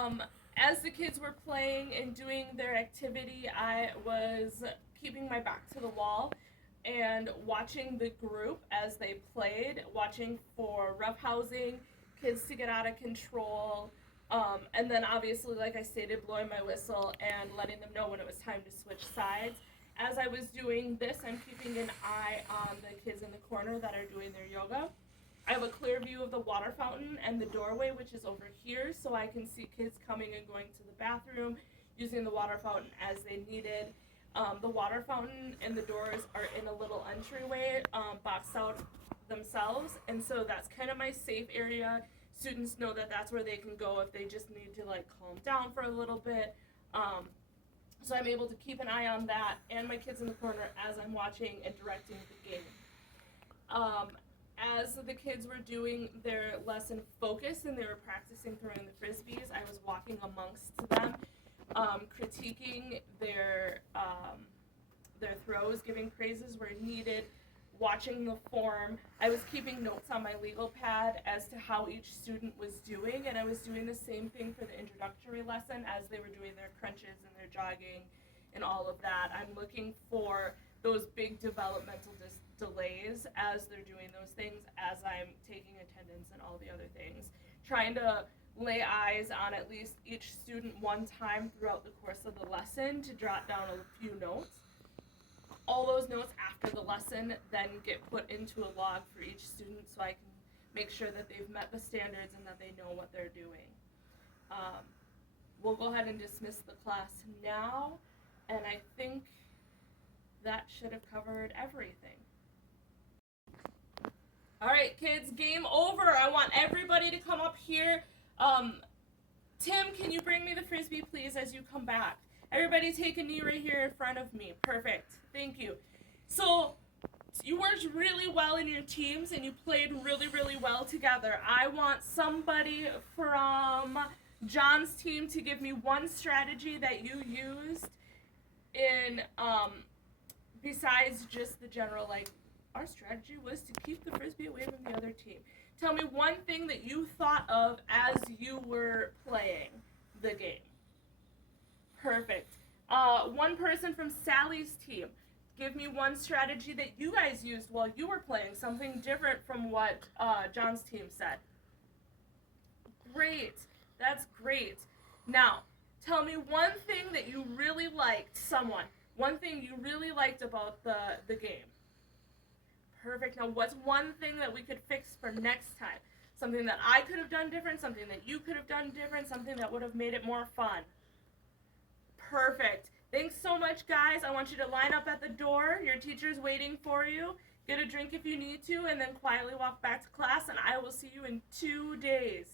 Um, as the kids were playing and doing their activity, I was keeping my back to the wall and watching the group as they played, watching for roughhousing, kids to get out of control, and then obviously, like I stated, blowing my whistle and letting them know when it was time to switch sides. As I was doing this, I'm keeping an eye on the kids in the corner that are doing their yoga. I have a clear view of the water fountain and the doorway, which is over here, so I can see kids coming and going to the bathroom, using the water fountain as they needed. The water fountain and the doors are in a little entryway, boxed out themselves, and so that's kind of my safe area. Students know that that's where they can go if they just need to like calm down for a little bit. So I'm able to keep an eye on that and my kids in the corner as I'm watching and directing the game. Um, as the kids were doing their lesson focus and they were practicing throwing the frisbees, I was walking amongst them, critiquing their throws, giving praises where needed, watching the form. I was keeping notes on my legal pad as to how each student was doing, and I was doing the same thing for the introductory lesson as they were doing their crunches and their jogging and all of that. I'm looking for those big developmental delays as they're doing those things, as I'm taking attendance and all the other things. Trying to lay eyes on at least each student one time throughout the course of the lesson to jot down a few notes. All those notes after the lesson then get put into a log for each student so I can make sure that they've met the standards and that they know what they're doing. We'll go ahead and dismiss the class now, and I think that should have covered everything. All right, kids, game over. I want everybody to come up here. Tim, can you bring me the frisbee, please, as you come back? Everybody take a knee right here in front of me. Perfect. Thank you. So you worked really well in your teams and you played really, really well together. I want somebody from John's team to give me one strategy that you used in besides just the general, like, our strategy was to keep the frisbee away from the other team. Tell me one thing that you thought of as you were playing the game. Perfect. One person from Sally's team, give me one strategy that you guys used while you were playing, something different from what John's team said. Great. That's great. Now, tell me one thing that you really liked, one thing you really liked about the game. Perfect. Now, what's one thing that we could fix for next time? Something that I could have done different, something that you could have done different, something that would have made it more fun. Perfect. Thanks so much, guys. I want you to line up at the door. Your teacher's waiting for you. Get a drink if you need to, and then quietly walk back to class, and I will see you in 2 days.